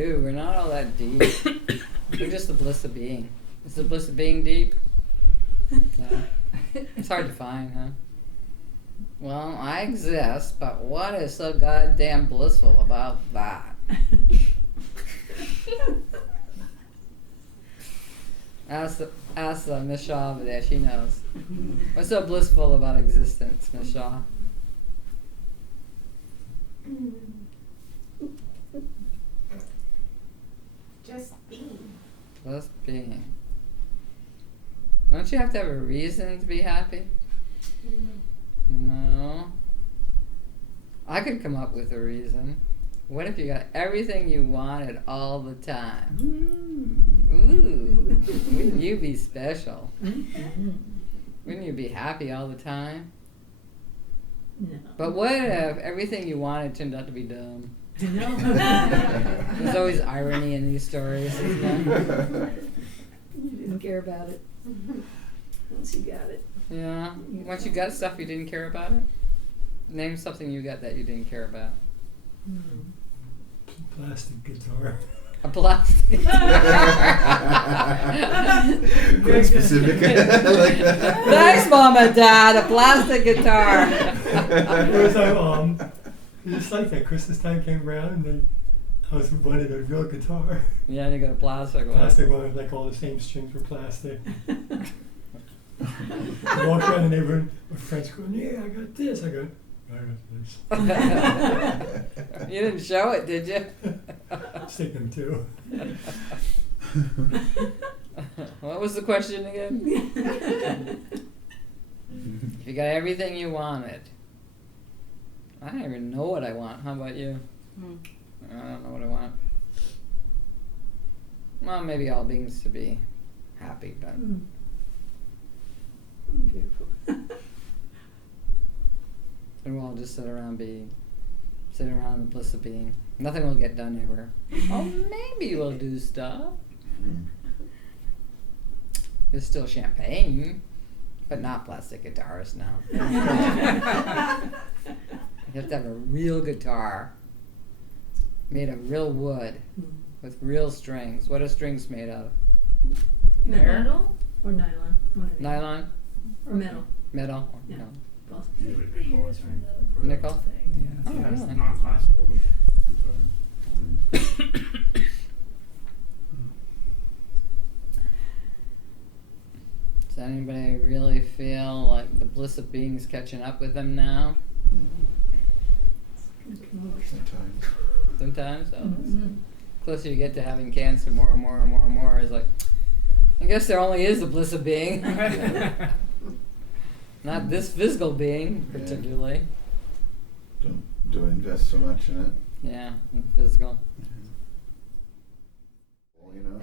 do. We're not all that deep. We're just the bliss of being. Is the bliss of being deep? No. It's hard to find, huh? Well, I exist, but what is so goddamn blissful about that? Ask Miss Shaw over there, she knows. What's so blissful about existence, Miss Shaw? Just being. Just being. Don't you have to have a reason to be happy? No. I could come up with a reason. What if you got everything you wanted all the time? Ooh, wouldn't you be special? Wouldn't you be happy all the time? No. But what if everything you wanted turned out to be dumb? No. There's always irony in these stories, isn't there? You didn't care about it. Once you got it. Yeah. Once you got stuff, you didn't care about it? Name something you got that you didn't care about. Plastic guitar. A plastic Quite specific. I like that. Thanks, Mom and Dad. A plastic guitar. It was just like that. Christmas time came around and then I was wanted a real guitar. Yeah, and you got a plastic one. Plastic one with like all the same strings were plastic. I walked around the neighborhood with friends going, yeah, I got this. I got this. You didn't show it, did you? Stick them too. What was the question again? If you got everything you wanted. I don't even know what I want. How about you? I don't know what I want. Well, maybe all beings to be happy, but Beautiful. and we'll all just sit around in the bliss of being. Nothing will get done ever. Oh, maybe we'll do stuff. There's still champagne, but not plastic guitars now. You have to have a real guitar made of real wood with real strings. What are strings made of? Metal or nylon? Nylon? Or metal? Metal? Yeah. No. Both. Nickel? Yeah, Oh, it's really? non-classical guitar. Does anybody really feel like the bliss of being is catching up with them now? Sometimes. Sometimes? Oh, Mm-hmm. closer you get to having cancer, more and more and more and more is like, I guess there only is the bliss of being. Not this physical being, particularly. Don't invest so much in it. Yeah, in physical. Well, you know.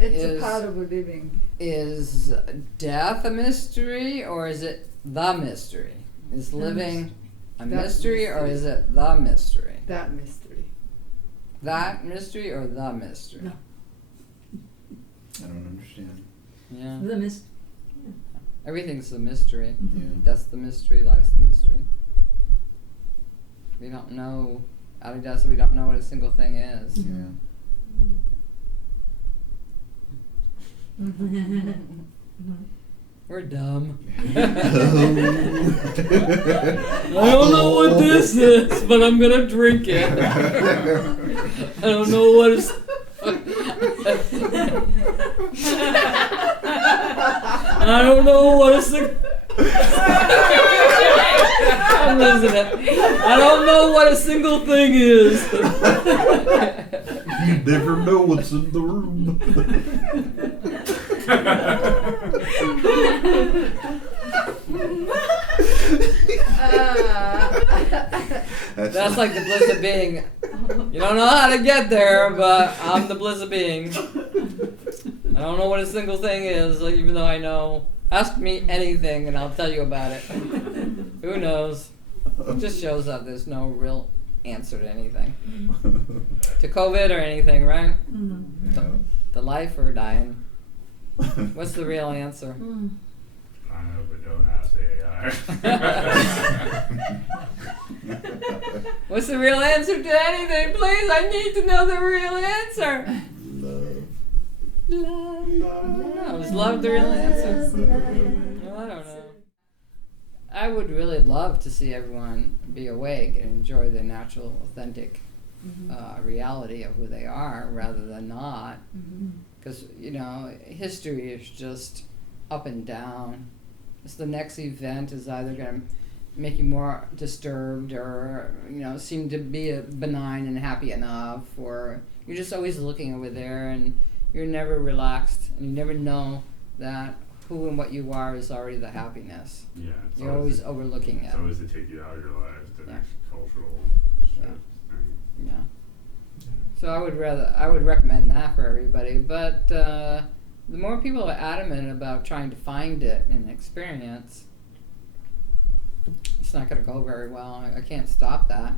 It's a part of a living. Is death a mystery, or is it the mystery? Is living a mystery, or is it the mystery? That mystery. That mystery or the mystery? No. I don't understand. Yeah. The mist. Everything's the mystery. Yeah. That's the mystery, life's the mystery. We don't know, out of death, we don't know what a single thing is. Yeah. We're dumb. I I don't know what this is, but I'm gonna drink it. I don't know what it's. I don't know what it's. I'm losing it. I don't know what a single thing is. You never know what's in the room. That's like the bliss of being. You don't know how to get there, but I'm the bliss of being. I don't know what a single thing is, like, even though I know. Ask me anything and I'll tell you about it. Who knows? It just shows that there's no real answer to anything. To COVID or anything, right? Yeah. To life or dying. What's the real answer? kind of, but don't ask the AI. What's the real answer to anything? Please, I need to know the real answer. Love. No, is love the real answer? Well, I don't know. I would really love to see everyone be awake and enjoy their natural, authentic reality of who they are rather than not. Because, history is just up and down. It's the next event is either going to make you more disturbed or, seem to be benign and happy enough, or you're just always looking over there and you're never relaxed and you never know that who and what you are is already the happiness. Yeah, you're always overlooking it. It's always to take you out of your life, the next cultural shift thing. Yeah. So I would recommend that for everybody. But the more people are adamant about trying to find it and experience, it's not going to go very well. I can't stop that.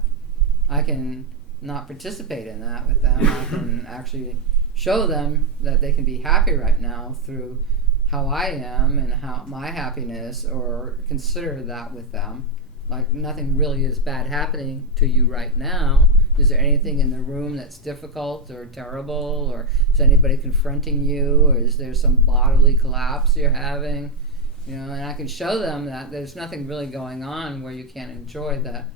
I can not participate in that with them. I can actually show them that they can be happy right now through how I am and how my happiness, or consider that with them. Like, nothing really is bad happening to you right now. Is there anything in the room that's difficult or terrible, or is anybody confronting you, or is there some bodily collapse you're having? And I can show them that there's nothing really going on where you can't enjoy that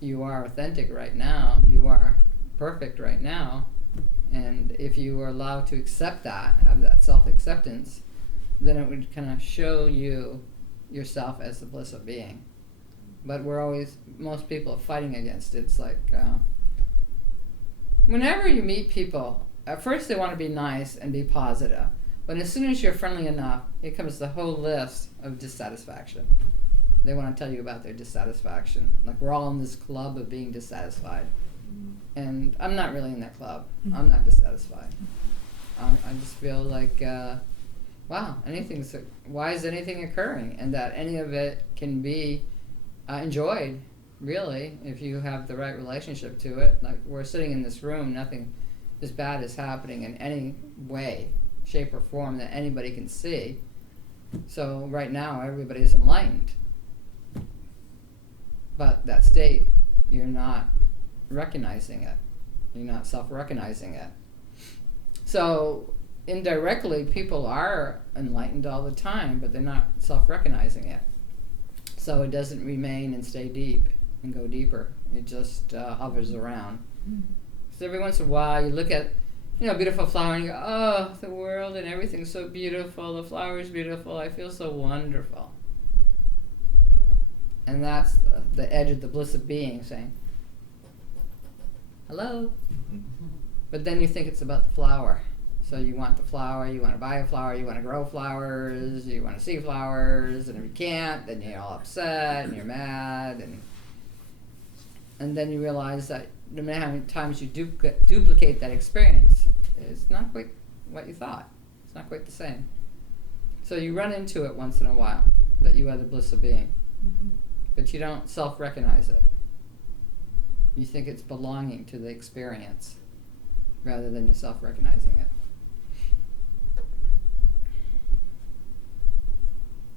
you are authentic right now, you are perfect right now. And if you are allowed to accept that, have that self-acceptance, then it would kind of show you yourself as the bliss of being. But most people are fighting against it. It's like, whenever you meet people, at first they want to be nice and be positive. But as soon as you're friendly enough, it comes the whole list of dissatisfaction. They want to tell you about their dissatisfaction. Like, we're all in this club of being dissatisfied. And I'm not really in that club. I'm not dissatisfied. I just feel like, wow, why is anything occurring? And that any of it can be enjoyed, really, if you have the right relationship to it. Like, we're sitting in this room, nothing as bad is happening in any way, shape, or form that anybody can see. So right now, everybody's enlightened. But that state, you're not recognizing it. You're not self-recognizing it. So indirectly, people are enlightened all the time, but they're not self-recognizing it. So it doesn't remain and stay deep and go deeper. It just hovers around. So every once in a while, you look at a beautiful flower and you go, oh, the world and everything's so beautiful. The flower's beautiful. I feel so wonderful. And that's the edge of the bliss of being, saying, hello. But then you think it's about the flower. So you want the flower, you want to buy a flower, you want to grow flowers, you want to see flowers, and if you can't, then you're all upset and you're mad, and then you realize that no matter how many times you duplicate that experience, it's not quite what you thought. It's not quite the same. So you run into it once in a while, that you are the bliss of being. But you don't self-recognize it. You think it's belonging to the experience rather than you self-recognizing it.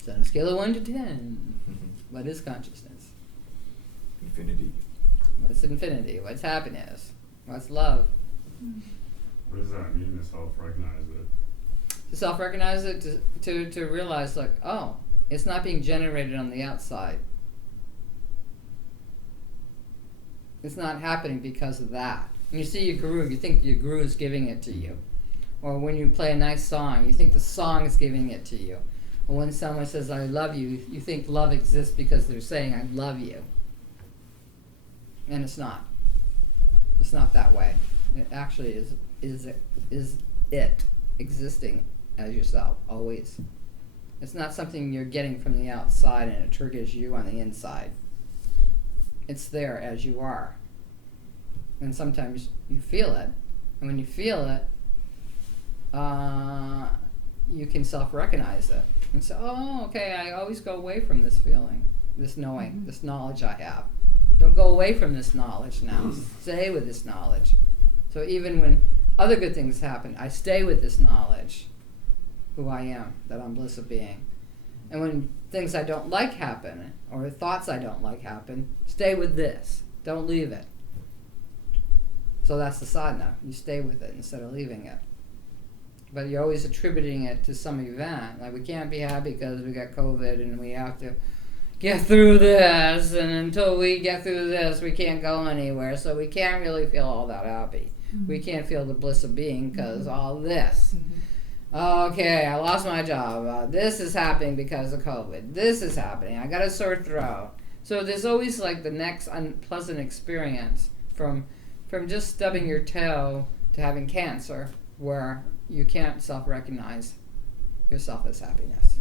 So on a scale of 1 to 10, what is consciousness? Infinity. What's infinity? What's happiness? What's love? What does that mean to self-recognize it? To self-recognize it, to realize, like, oh, it's not being generated on the outside. It's not happening because of that. When you see your guru, you think your guru is giving it to you. Or when you play a nice song, you think the song is giving it to you. Or when someone says, I love you, you think love exists because they're saying, I love you. And it's not. It's not that way. It actually is it existing as yourself, always. It's not something you're getting from the outside and it triggers you on the inside. It's there as you are. And sometimes you feel it. And when you feel it, you can self-recognize it. And say, oh, okay, I always go away from this feeling, this knowing, this knowledge I have. Don't go away from this knowledge now. Stay with this knowledge. So even when other good things happen, I stay with this knowledge, who I am, that I'm bliss of being. And when things I don't like happen, or thoughts I don't like happen, stay with this. Don't leave it. So that's the sadhana. You stay with it instead of leaving it. But you're always attributing it to some event. Like, we can't be happy because we got COVID and we have to get through this. And until we get through this, we can't go anywhere. So we can't really feel all that happy. Mm-hmm. We can't feel the bliss of being because all this. Mm-hmm. Okay, I lost my job. This is happening because of COVID. This is happening. I got a sore throat. So there's always like the next unpleasant experience from just stubbing your toe to having cancer, where you can't self-recognize yourself as happiness.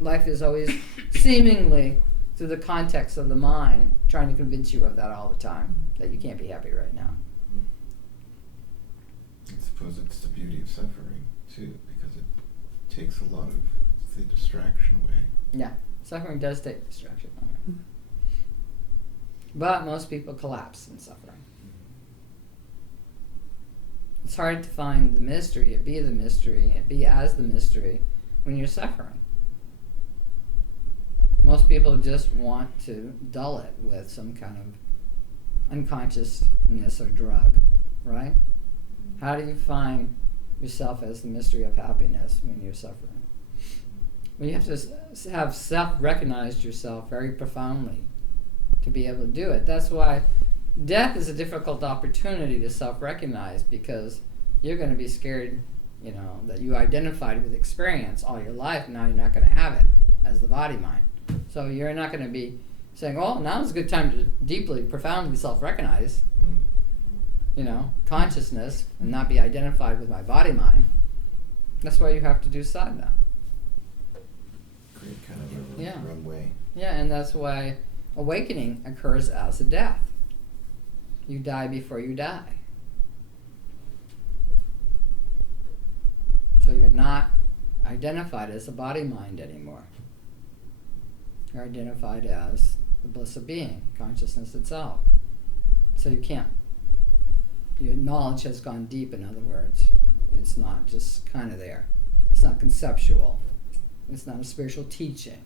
Life is always seemingly through the context of the mind trying to convince you of that all the time, that you can't be happy right now. I suppose it's the beauty of suffering too, because it takes a lot of the distraction away. Yeah, suffering does take distraction away. But most people collapse in suffering. It's hard to find the mystery, and be the mystery, and be as the mystery when you're suffering. Most people just want to dull it with some kind of unconsciousness or drug, right? How do you find yourself as the mystery of happiness when you're suffering? Well, you have to have self-recognized yourself very profoundly to be able to do it. That's why death is a difficult opportunity to self-recognize, because you're going to be scared, that you identified with experience all your life. Now you're not going to have it as the body-mind. So you're not going to be saying, oh, now's a good time to deeply, profoundly self-recognize, consciousness, and not be identified with my body-mind. That's why you have to do sadhana. Create kind of a runway. Yeah, and that's why awakening occurs as a death. You die before you die. So you're not identified as a body-mind anymore. You're identified as the bliss of being, consciousness itself. So your knowledge has gone deep, in other words. It's not just kind of there. It's not conceptual. It's not a spiritual teaching.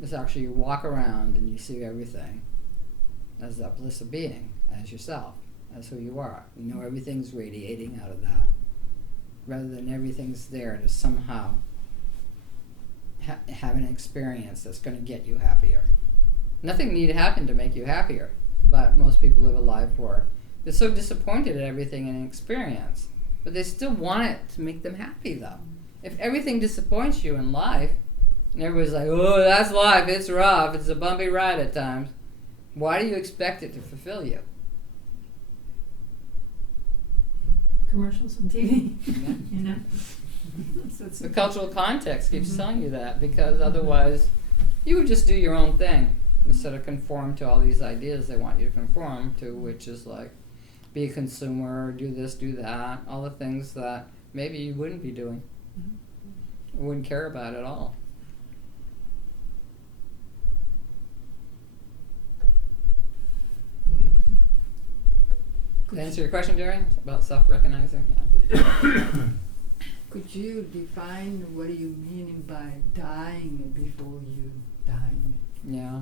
It's actually you walk around and you see everything as that bliss of being, as yourself, as who you are. You know everything's radiating out of that, rather than everything's there to somehow have an experience that's going to get you happier. Nothing need to happen to make you happier, but most people live a life where they're so disappointed at everything in an experience, but they still want it to make them happy, though. If everything disappoints you in life, and everybody's like, oh, that's life, it's rough, it's a bumpy ride at times, why do you expect it to fulfill you? Commercials on TV, Yeah. The cultural context keeps telling you that, because otherwise you would just do your own thing instead of conform to all these ideas they want you to conform to, which is like be a consumer, do this, do that, all the things that maybe you wouldn't be doing, wouldn't care about at all. To answer your question, Jerry, about self-recognizing? Yeah. Could you define what do you mean by dying before you die? Yeah.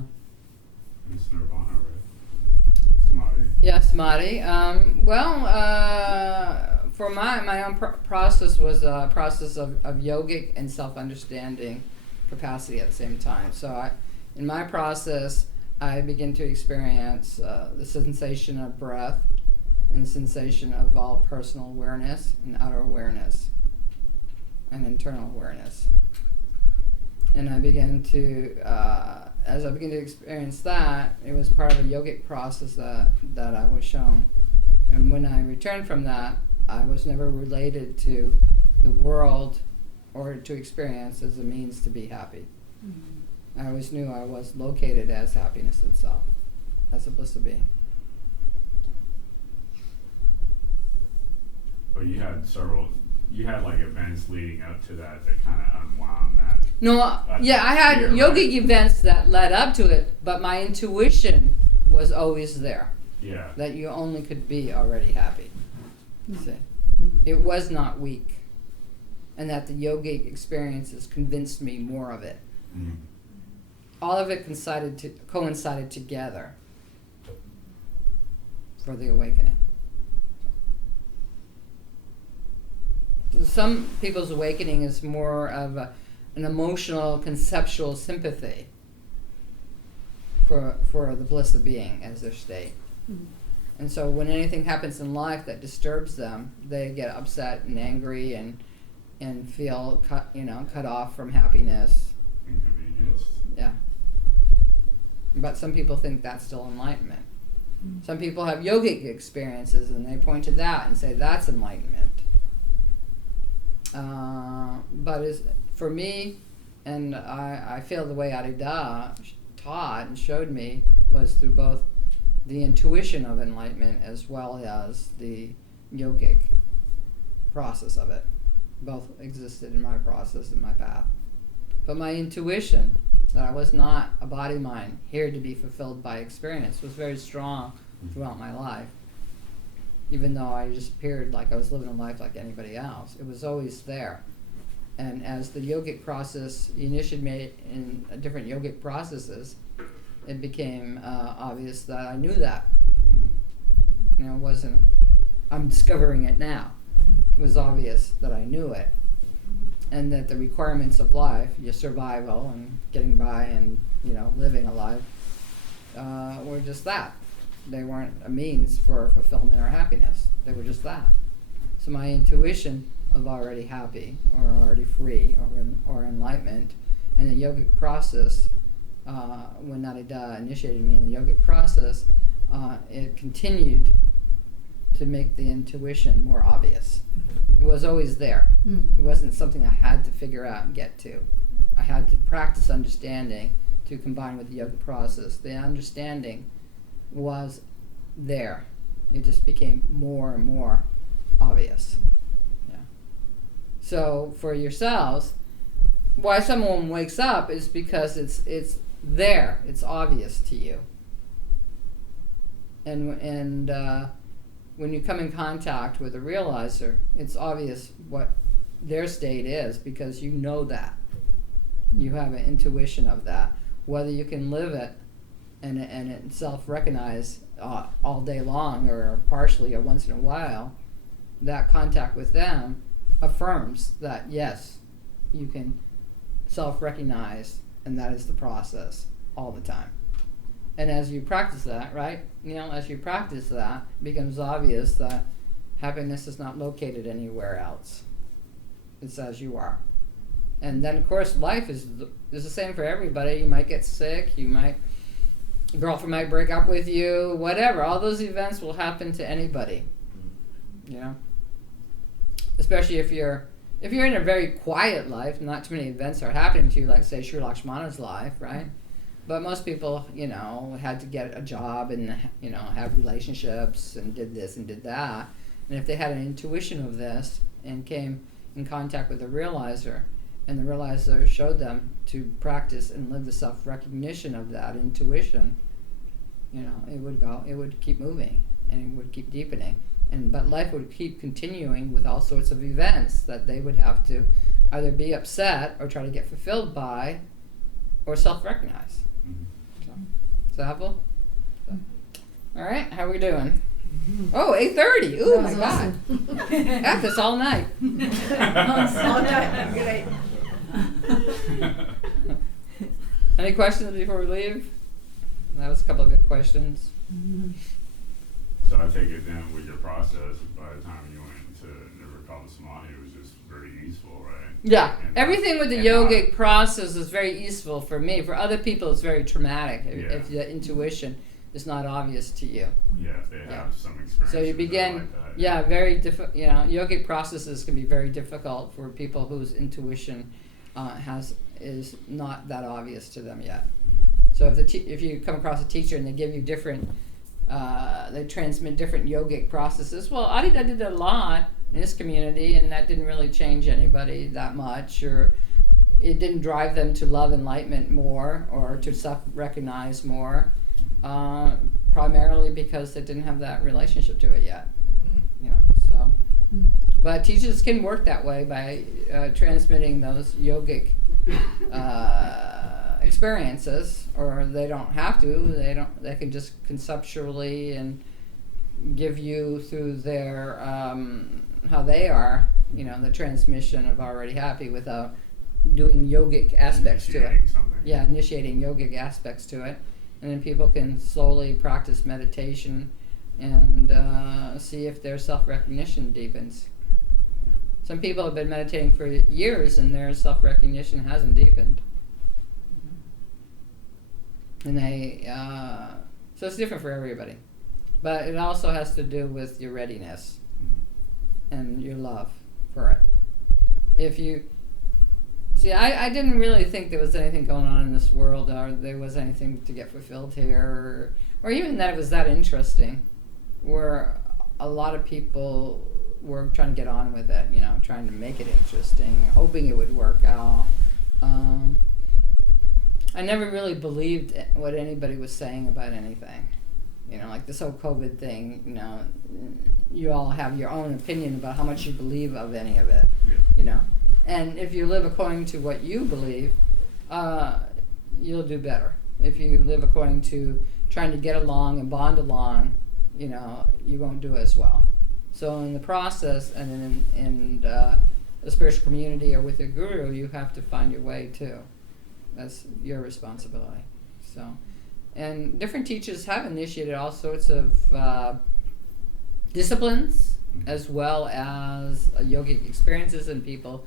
It's nirvana, right? Samadhi. Yeah, samadhi. For my own process was a process of yogic and self-understanding capacity at the same time. So in my process, I begin to experience the sensation of breath and the sensation of all personal awareness and outer awareness and internal awareness. And I began to, as I began to experience that, it was part of a yogic process that I was shown. And when I returned from that, I was never related to the world or to experience as a means to be happy. Mm-hmm. I always knew I was located as happiness itself, as a bliss of being. But you had like events leading up to that kind of unwound that. No, I had yogic events that led up to it, but my intuition was always there. Yeah. That you only could be already happy. See? It was not weak. and that the yogic experiences convinced me more of it. All of it coincided together for the awakening. So some people's awakening is more of an emotional, conceptual sympathy for the bliss of being as their state. And so when anything happens in life that disturbs them, they get upset and angry and feel cut off from happiness. Inconvenienced. Yeah. But some people think that's still enlightenment. Some people have yogic experiences and they point to that and say that's enlightenment. But for me, and I feel the way Adida taught and showed me was through both the intuition of enlightenment as well as the yogic process of it. Both existed in my process and my path. But my intuition that I was not a body-mind here to be fulfilled by experience was very strong throughout my life. Even though I just appeared like I was living a life like anybody else, it was always there. And as the yogic process initiated me in different yogic processes, it became obvious that I knew that. I'm discovering it now. It was obvious that I knew it. And that the requirements of life, your survival and getting by and, living a life, were just that. They weren't a means for fulfillment or happiness. They were just that. So my intuition of already happy or already free or enlightenment, and the yogic process, when Narada initiated me in the yogic process, it continued to make the intuition more obvious. It was always there. It wasn't something I had to figure out and get to. I had to practice understanding to combine with the yogic process. The understanding was there. It just became more and more obvious. Yeah. So for yourselves, why someone wakes up is because it's there. It's obvious to you. And when you come in contact with a realizer, it's obvious what their state is because you know that. You have an intuition of that. Whether you can live it and self-recognize all day long or partially or once in a while, that contact with them affirms that, yes, you can self-recognize, and that is the process all the time. And as you practice that, right, as you practice that, it becomes obvious that happiness is not located anywhere else. It's as you are. And then, of course, life is the same for everybody. You might get sick, your girlfriend might break up with you, whatever. All those events will happen to anybody, Especially if you're in a very quiet life, not too many events are happening to you, like, say, Sri Lakshmana's life, right? But most people, had to get a job and, have relationships and did this and did that. And if they had an intuition of this and came in contact with a realizer, and the realizer showed them to practice and live the self-recognition of that intuition, it would keep moving and it would keep deepening. But life would keep continuing with all sorts of events that they would have to either be upset or try to get fulfilled by or self-recognize. So, is that helpful? All right, how are we doing? Oh, 8:30. Ooh, my God. Got this all night. All night. Great. Any questions before we leave? That was a couple of good questions. So I take it then with your process, by the time you went to Nirvikalpa Samadhi, it was just very easeful, right? Yeah, And everything with the yogic process is very easeful for me. For other people, it's very traumatic if the intuition is not obvious to you. Yeah, if they have some experience. So you begin, very difficult. Yogic processes can be very difficult for people whose intuition is not that obvious to them yet. So if you come across a teacher and they give you different, they transmit different yogic processes. Well, Adida did a lot in his community, and that didn't really change anybody that much, or it didn't drive them to love enlightenment more or to self-recognize more. Primarily because they didn't have that relationship to it yet. So But teachers can work that way by transmitting those yogic experiences, or they don't have to. They can just conceptually and give you through their how they are, the transmission of already happy without doing yogic aspects to it. Initiating something. Yeah, initiating yogic aspects to it, and then people can slowly practice meditation and see if their self-recognition deepens. Some people have been meditating for years and their self-recognition hasn't deepened. And so it's different for everybody. But it also has to do with your readiness and your love for it. If you... See, I didn't really think there was anything going on in this world, or there was anything to get fulfilled here, or even that it was that interesting, where a lot of people were trying to get on with it, trying to make it interesting, hoping it would work out. I never really believed what anybody was saying about anything. Like this whole COVID thing, you all have your own opinion about how much you believe of any of it, And if you live according to what you believe, you'll do better. If you live according to trying to get along and bond along, you won't do as well. So in the process and in the spiritual community or with your guru, you have to find your way too. That's your responsibility. So, and different teachers have initiated all sorts of disciplines as well as yogic experiences in people,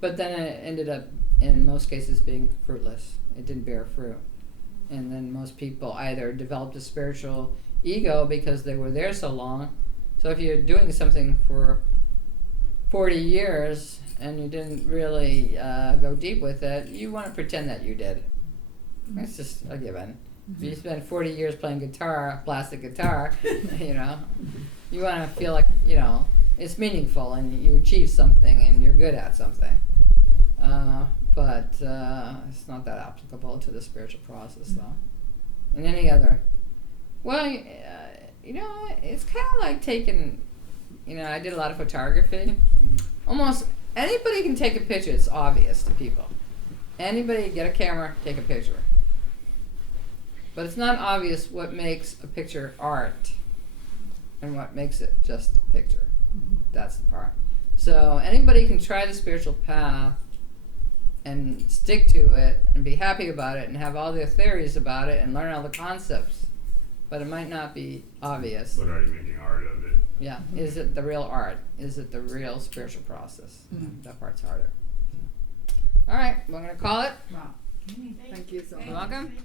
but then it ended up in most cases being fruitless. It didn't bear fruit. And then most people either developed a spiritual ego because they were there so long. So if you're doing something for 40 years and you didn't really go deep with it, you want to pretend that you did. That's just a given. If you spend 40 years playing guitar, plastic guitar, you want to feel like, it's meaningful and you achieve something and you're good at something. But it's not that applicable to the spiritual process, though. And any other... Well, it's kind of like taking... I did a lot of photography. Almost anybody can take a picture. It's obvious to people. Anybody get a camera, take a picture. But it's not obvious what makes a picture art and what makes it just a picture. That's the part. So anybody can try the spiritual path and stick to it and be happy about it and have all their theories about it and learn all the concepts. But it might not be obvious. But are you making art of it? Yeah. Is it the real art? Is it the real spiritual process? That part's harder. All right. We're going to call it. Wow. Thank you so much. You're welcome.